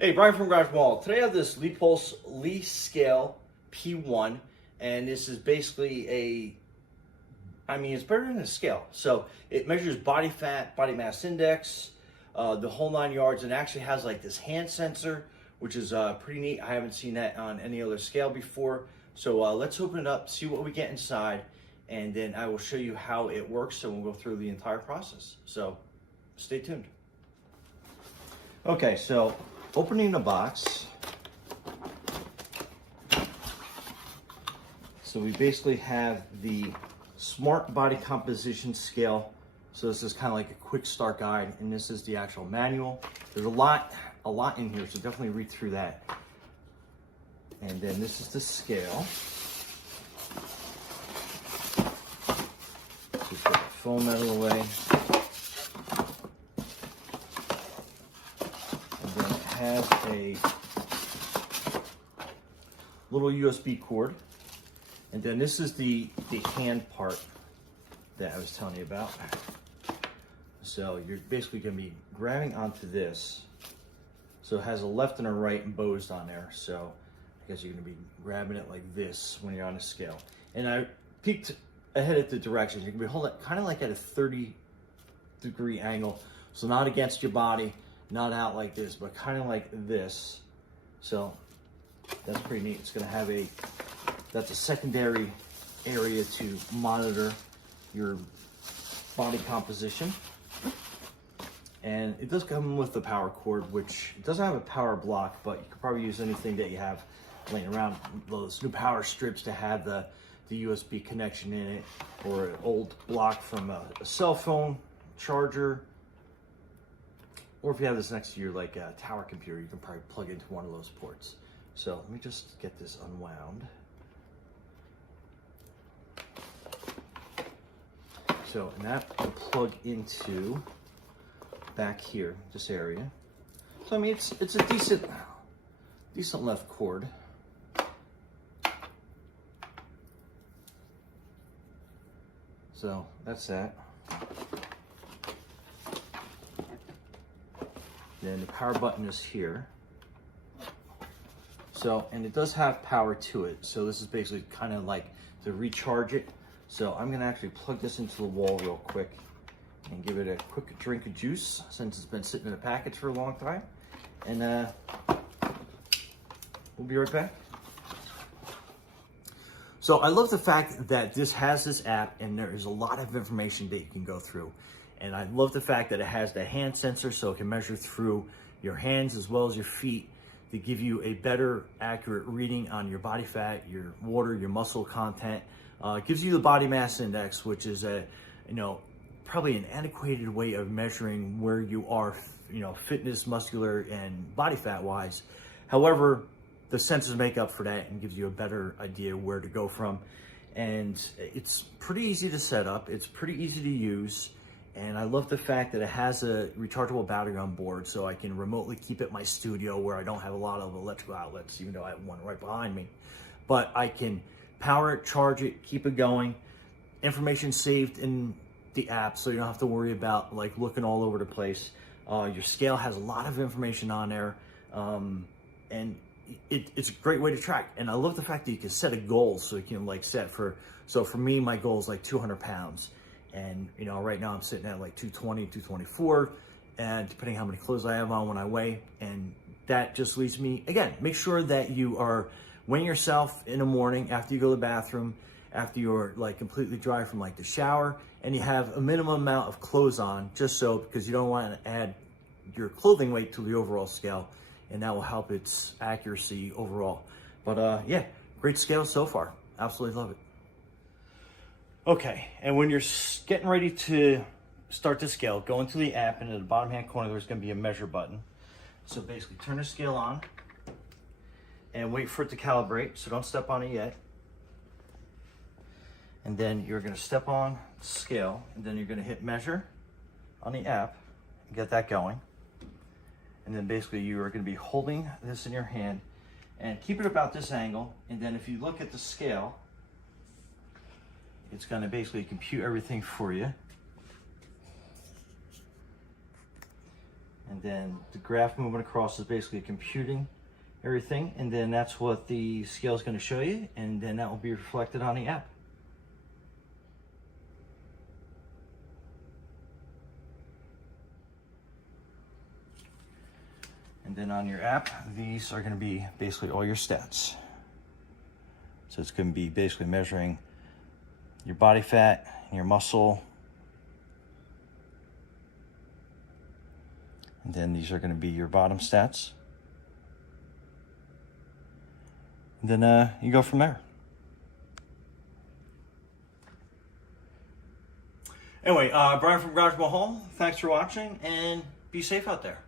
Hey, Brian from Garage Mall. Today I have this Lepulse Lee Scale P1, and this is basically it's better than a scale. So it measures body fat, body mass index, the whole 9 yards, and actually has like this hand sensor, which is pretty neat. I haven't seen that on any other scale before. So let's open it up, see what we get inside, and then I will show you how it works, and we'll go through the entire process. So stay tuned. Okay, so opening the box, so we basically have the Smart Body Composition Scale. So this is kind of like a quick start guide, and this is the actual manual. There's a lot in here, so definitely read through that. And then this is the scale. Just get the foam out of the way. Has a little USB cord, and then this is the hand part that I was telling you about. So you're basically going to be grabbing onto this. So it has a left and a right embossed on there, so I guess you're going to be grabbing it like this when you're on a scale. And I peeked ahead at the directions. You're going to be holding it kind of like at a 30-degree angle, so not against your body, not out like this, but kind of like this. So that's pretty neat. It's going to have that's a secondary area to monitor your body composition. And it does come with the power cord, which it doesn't have a power block, but you could probably use anything that you have laying around. Those new power strips to have the USB connection in it, or an old block from a cell phone charger. Or if you have this next to your tower computer, you can probably plug into one of those ports. So let me just get this unwound. So, and that will plug into back here, this area. So I mean, it's a decent left cord. So that's that. Then the power button is here. So, and it does have power to it. So this is basically kind of like to recharge it. So I'm gonna actually plug this into the wall real quick and give it a quick drink of juice, since it's been sitting in a package for a long time. And we'll be right back. So I love the fact that this has this app, and there is a lot of information that you can go through. And I love the fact that it has the hand sensor, so it can measure through your hands as well as your feet to give you a better, accurate reading on your body fat, your water, your muscle content. It gives you the body mass index, which is probably an antiquated way of measuring where you are, fitness, muscular, and body fat wise. However, the sensors make up for that and gives you a better idea where to go from. And it's pretty easy to set up. It's pretty easy to use. And I love the fact that it has a rechargeable battery on board, so I can remotely keep it in my studio where I don't have a lot of electrical outlets, even though I have one right behind me. But I can power it, charge it, keep it going. Information saved in the app, so you don't have to worry about looking all over the place. Your scale has a lot of information on there, and it's a great way to track. And I love the fact that you can set a goal, so you can so for me, my goal is 200 pounds. And right now I'm sitting at 220, 224, and depending how many clothes I have on when I weigh. And that just leads me, again, make sure that you are weighing yourself in the morning after you go to the bathroom, after you're completely dry from the shower, and you have a minimum amount of clothes on, because you don't want to add your clothing weight to the overall scale, and that will help its accuracy overall. But yeah, great scale so far. Absolutely love it. Okay, and when you're getting ready to start the scale, go into the app, and in the bottom hand corner there's going to be a measure button. So basically turn the scale on and wait for it to calibrate, so don't step on it yet. And then you're going to step on the scale, and then you're going to hit measure on the app and get that going. And then basically you are going to be holding this in your hand and keep it about this angle, and then if you look at the scale, it's going to basically compute everything for you. And then the graph moving across is basically computing everything. And then that's what the scale is going to show you. And then that will be reflected on the app. And then on your app, these are going to be basically all your stats. So it's going to be basically measuring your body fat, your muscle. And then these are going to be your bottom stats. And then you go from there. Anyway, Brian from Garage Mobile Home, thanks for watching and be safe out there.